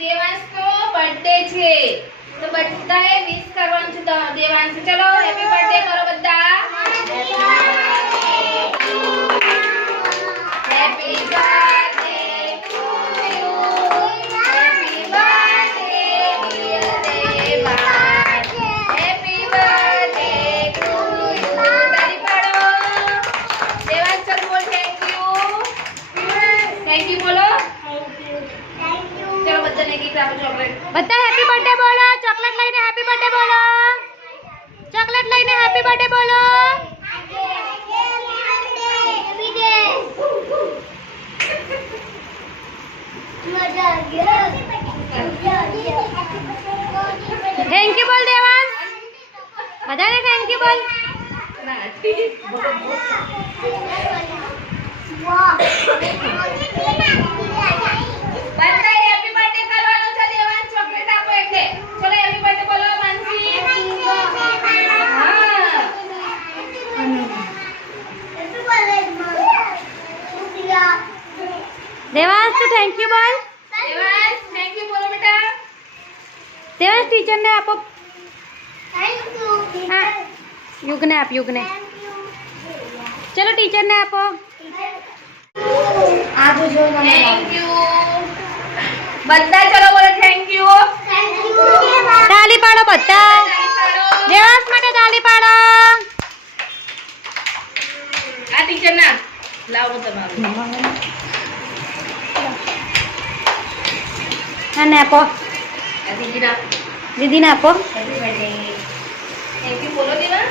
દેવાંશ નો બર્થડે છે તો બધાએ વિશ કરવાનું છે દેવાંશ ચલો હેપી બર્થડે કરો બધા happy birthday to you happy birthday dear Devansh happy birthday to you તાળી પાડો દેવાંશ ચલ બોલ થેન્ક યુ બોલો ચલો બધાને ગીત આપો ચોકલેટ બધા હેપી બર્થડે બોલો ચોકલેટ લઈને હેપી બર્થડે બોલો ચોકલેટ લઈને હેપી બર્થડે બોલો થેન્ક યુ બોલ દેવાંશ બધાને થેન્ક યુ બોલ બધાએ હેપી બર્થડે કરવાનું છે દેવાંશ ચોકલેટ આપો એટલે ચલો હેપી બર્થડે બોલો માનસી દેવાંશ તું થેન્ક યુ બોલ દેવાંશ થેન્ક યુ બોલો બેટા દેવાંશ ટીચરને આપો હા યુગને આપ યુગને ચલો ટીચરને આપો થેન્ક યુ બધા ચલો બોલો થેન્ક યુ તાલી પાડો બધા દેવાંશ માટે તાલી પાડો આ ટીચર ના લાવો તમારું અને આપો આ દીદી ના દીદીને આપો હેપી બર્થડે થેન્ક યુ બોલો દેવા